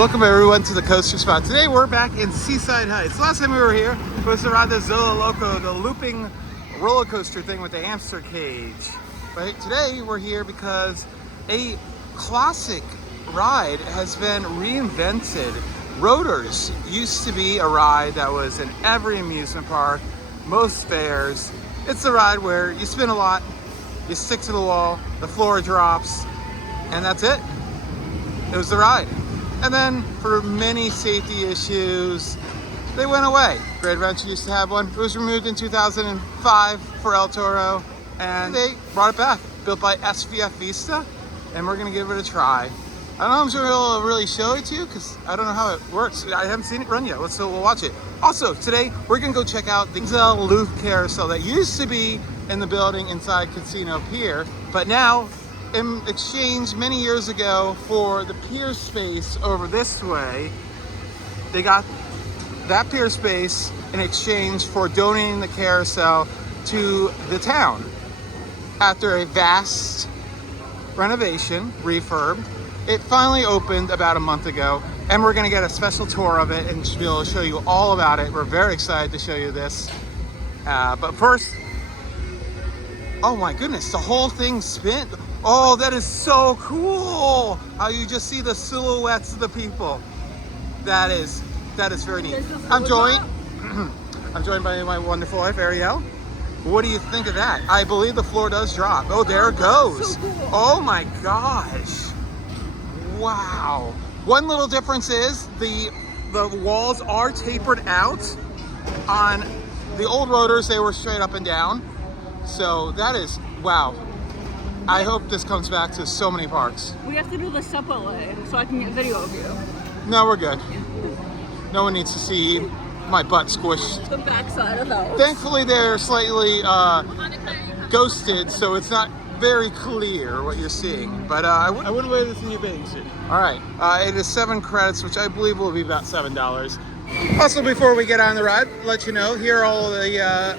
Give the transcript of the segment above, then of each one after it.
Welcome everyone to the Coaster Spot. Today we're back in Seaside Heights. Last time we were here was to ride the Dentzel-Looff, the looping roller coaster thing with the hamster cage. But today we're here because a classic ride has been reinvented. Rotors used to be a ride that was in every amusement park, most fairs. It's a ride where you spin a lot, you stick to the wall, the floor drops, and that's it. It was the ride. And then for many safety issues, they went away. Great Adventure used to have one. It was removed in 2005 for El Toro, and they brought it back. Built by SVF Vista, and we're gonna give it a try. I don't know if I'm gonna really show it to you because I don't know how it works. I haven't seen it run yet, so we'll watch it. Also, today we're gonna go check out the Dentzel-Looff carousel that used to be in the building inside Casino Pier, but now in exchange many years ago for the pier space over this way, they got that pier space in exchange for donating the carousel to the town. After a vast renovation, refurb, it finally opened about a month ago, and we're gonna get a special tour of it and be able to show you all about it. We're very excited to show you this. But first, oh my goodness, the whole thing spin. Oh, that is so cool! How you just see the silhouettes of the people. That is very neat. I'm joined by my wonderful wife, Ariel. What do you think of that? I believe the floor does drop. Oh, there it goes. So cool. Oh my gosh. Wow. One little difference is the walls are tapered out. On the old rotors, they were straight up and down. So that is, wow. I hope this comes back to so many parks. We have to do this separately so I can get video of you. No, we're good. No one needs to see my butt squished. The backside of those. Thankfully, they're slightly ghosted, so it's not very clear what you're seeing. But I wouldn't wear this in your bathing suit. All right, it is 7 credits, which I believe will be about $7. Also, before we get on the ride, let you know, here are all the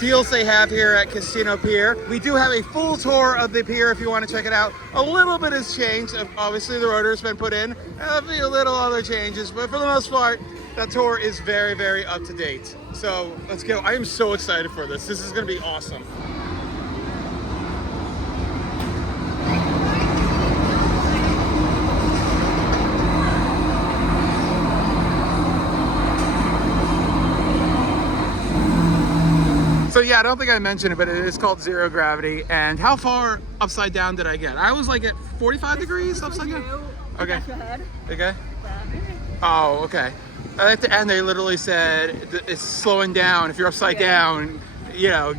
deals they have here at Casino Pier. We do have a full tour of the pier if you want to check it out. A little bit has changed. Obviously, the rotor's been put in. A few little other changes, but for the most part, that tour is very, very up to date. So let's go. I am so excited for this. This is going to be awesome. So yeah, I don't think I mentioned it, but it is called Zero Gravity. And how far upside down did I get? I was like at 45 degrees upside down. Okay. Okay. Oh, okay. At the end, they literally said it's slowing down. If you're upside down, you know,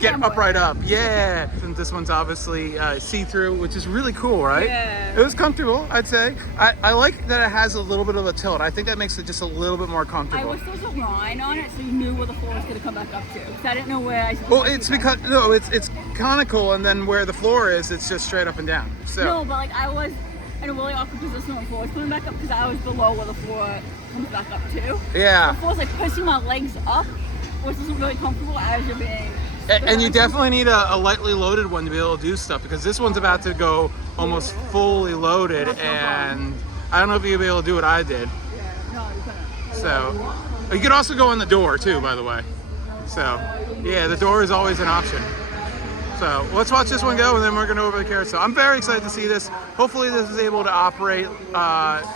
get up right up. Yeah. And this one's obviously see-through, which is really cool, right? Yeah. It was comfortable, I'd say. I like that it has a little bit of a tilt. I think that makes it just a little bit more comfortable. I wish there was a line on it so you knew where the floor was going to come back up to. Because I didn't know where I should. Well, it's because, no, it's conical, and then where the floor is, it's just straight up and down. So. No, but like I was in a really awkward position on the floor. It's coming back up because I was below where the floor comes back up to. Yeah. The floor's like pushing my legs up, which isn't really comfortable as you're being. And you definitely need a lightly loaded one to be able to do stuff, because this one's about to go almost fully loaded, and I don't know if you'll be able to do what I did. Yeah, no, you couldn't. So, you could also go in the door too, by the way. So, yeah, the door is always an option. So, let's watch this one go, and then we're going to go over the carousel. I'm very excited to see this. Hopefully this is able to operate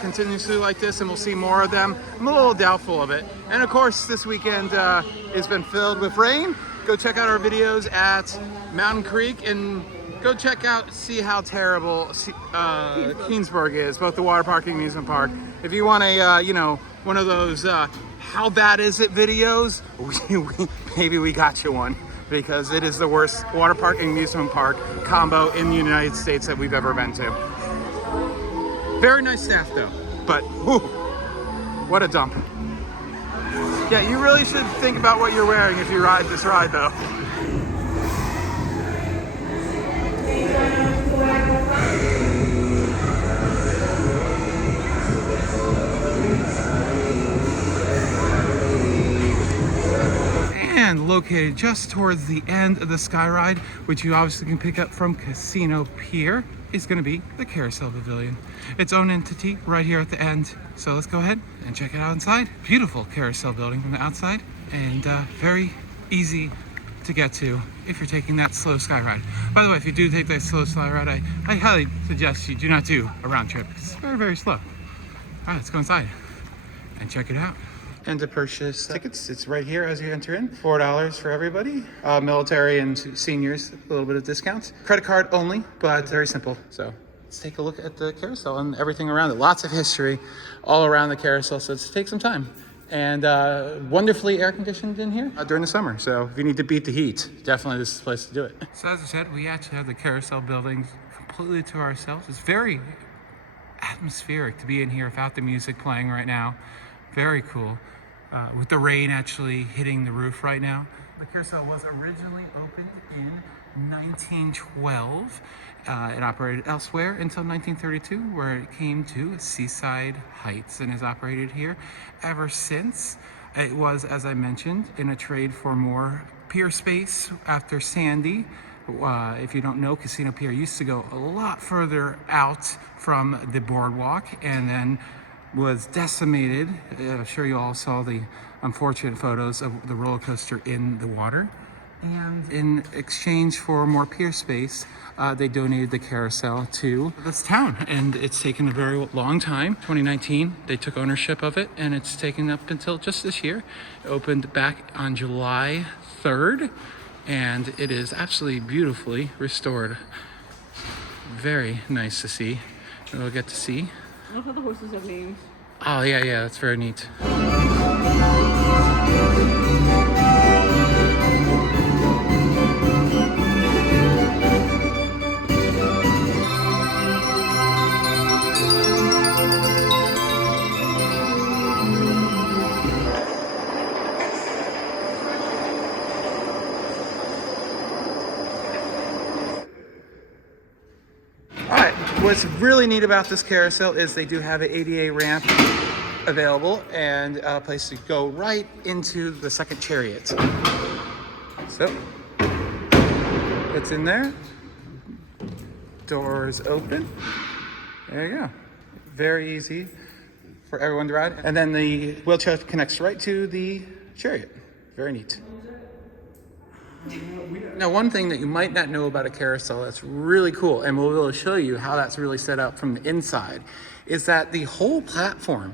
continuously like this, and we'll see more of them. I'm a little doubtful of it. And of course, this weekend has been filled with rain. Go check out our videos at Mountain Creek, and go check out, see how terrible Keensburg is, both the water park and amusement park. If you want a, you know, one of those how bad is it videos, maybe we got you one, because it is the worst water park and amusement park combo in the United States that we've ever been to. Very nice staff though, but whew, what a dump. Yeah, you really should think about what you're wearing if you ride this ride though. And located just towards the end of the Skyride, which you obviously can pick up from Casino Pier, is going to be the Carousel Pavilion. Its own entity right here at the end. So let's go ahead and check it out inside. Beautiful carousel building from the outside, and very easy to get to if you're taking that slow sky ride. By the way, if you do take that slow sky ride, I highly suggest you do not do a round trip. It's very, very slow. All right, let's go inside and check it out. And to purchase tickets, it's right here as you enter in. $4 for everybody. Military and seniors, a little bit of discounts. Credit card only, but very simple. So let's take a look at the carousel and everything around it. Lots of history all around the carousel, so let's take some time. And wonderfully air conditioned in here during the summer. So if you need to beat the heat, definitely this is the place to do it. So as I said, we actually have the carousel buildings completely to ourselves. It's very atmospheric to be in here without the music playing right now. Very cool. With the rain actually hitting the roof right now. The carousel was originally opened in 1912. It operated elsewhere until 1932, where it came to Seaside Heights and has operated here ever since. It was, as I mentioned, in a trade for more pier space after Sandy. If you don't know, Casino Pier used to go a lot further out from the boardwalk and then was decimated. I'm sure you all saw the unfortunate photos of the roller coaster in the water. And in exchange for more pier space, they donated the carousel to this town. And it's taken a very long time. 2019, they took ownership of it, and it's taken up until just this year. It opened back on July 3rd, and it is absolutely beautifully restored. Very nice to see. We'll get to see. Look how the horses have names. Oh, yeah, that's very neat. What's really neat about this carousel is they do have an ADA ramp available and a place to go right into the second chariot. So, it's in there. Doors open. There you go. Very easy for everyone to ride. And then the wheelchair connects right to the chariot. Very neat. Now, one thing that you might not know about a carousel that's really cool, and we'll be able to show you how that's really set up from the inside, is that the whole platform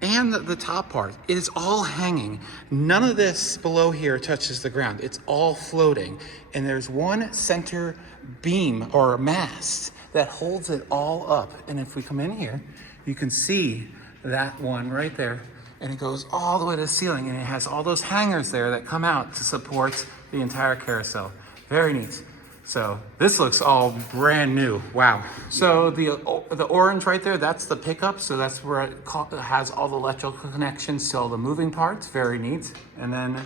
and the top part is all hanging. None of this below here touches the ground. It's all floating. And there's one center beam or mast that holds it all up. And if we come in here, you can see that one right there. And it goes all the way to the ceiling, and it has all those hangers there that come out to support the entire carousel. Very neat. So this looks all brand new. Wow. So the orange right there, that's the pickup. So that's where it has all the electrical connections to all the moving parts. Very neat. And then,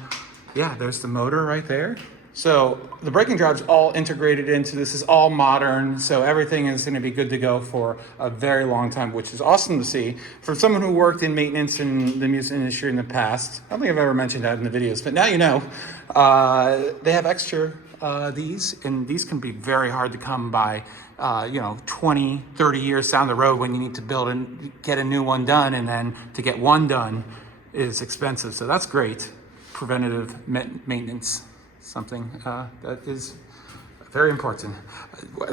yeah, there's the motor right there. So the braking drive's all integrated into this. Is all modern, so everything is going to be good to go for a very long time, which is awesome to see. For someone who worked in maintenance in the music industry in the past, I don't think I've ever mentioned that in the videos, but now you know. They have extra these, and these can be very hard to come by, 20, 30 years down the road when you need to build and get a new one done, and then to get one done is expensive. So that's great. Preventative maintenance. Something that is very important.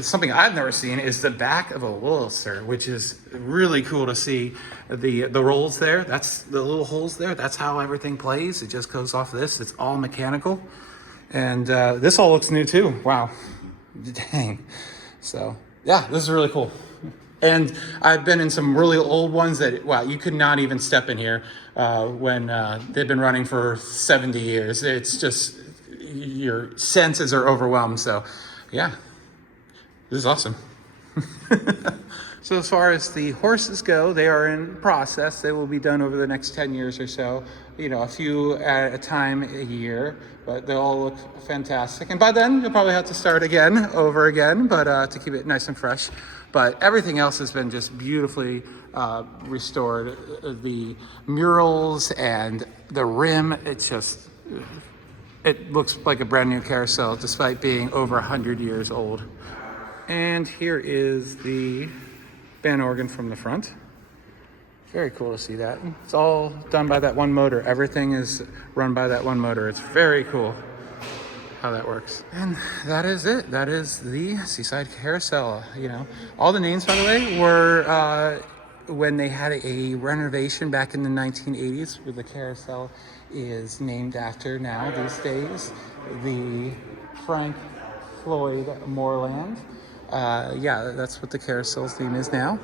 Something I've never seen is the back of a Wurlitzer, which is really cool to see. The rolls there, that's the little holes there. That's how everything plays. It just goes off this. It's all mechanical. And this all looks new too. Wow. Dang. So yeah, this is really cool. And I've been in some really old ones that, wow, you could not even step in here when they've been running for 70 years. It's just, your senses are overwhelmed. So yeah, this is awesome. So as far as the horses go, they are in process. They will be done over the next 10 years or so. A few at a time a year, but they all look fantastic. And by then you'll probably have to start over again, but to keep it nice and fresh. But everything else has been just beautifully restored. The murals and the rim, it looks like a brand new carousel despite being over 100 years old. And here is the band organ from the front. Very cool to see that. It's all done by that one motor. Everything is run by that one motor. It's very cool how that works. And that is it. That is the Seaside Carousel. You know, all the names, by the way, were when they had a renovation back in the 1980s, where the Carousel is named after now these days the Frank Floyd Moreland. Yeah, that's what the Carousel's name is now.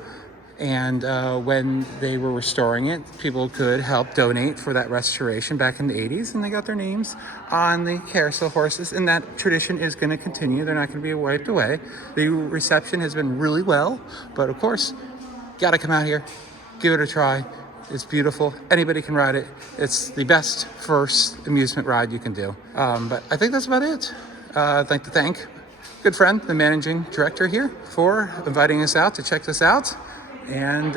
And when they were restoring it, people could help donate for that restoration back in the 80s, and they got their names on the carousel horses, and that tradition is going to continue. They're not going to be wiped away. The reception has been really well, but of course, got to come out here, give it a try. It's beautiful. Anybody can ride it. It's the best first amusement ride you can do. But I think that's about it. I'd like to thank good friend, the managing director here, for inviting us out to check this out. And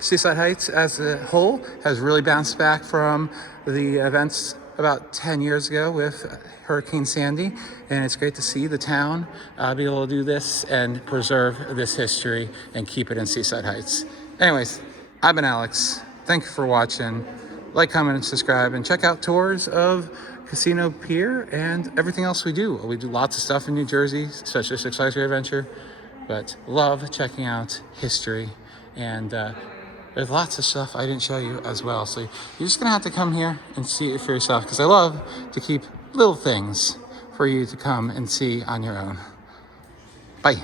Seaside Heights as a whole has really bounced back from the events about 10 years ago with Hurricane Sandy, and it's great to see the town be able to do this and preserve this history and keep it in Seaside Heights. Anyways, I've been Alex. Thank you for watching. Like, comment, and subscribe, and check out tours of Casino Pier and everything else we do. We do lots of stuff in New Jersey, especially Six Flags Great Adventure, but love checking out history, and there's lots of stuff I didn't show you as well. So you're just gonna have to come here and see it for yourself, because I love to keep little things for you to come and see on your own. Bye.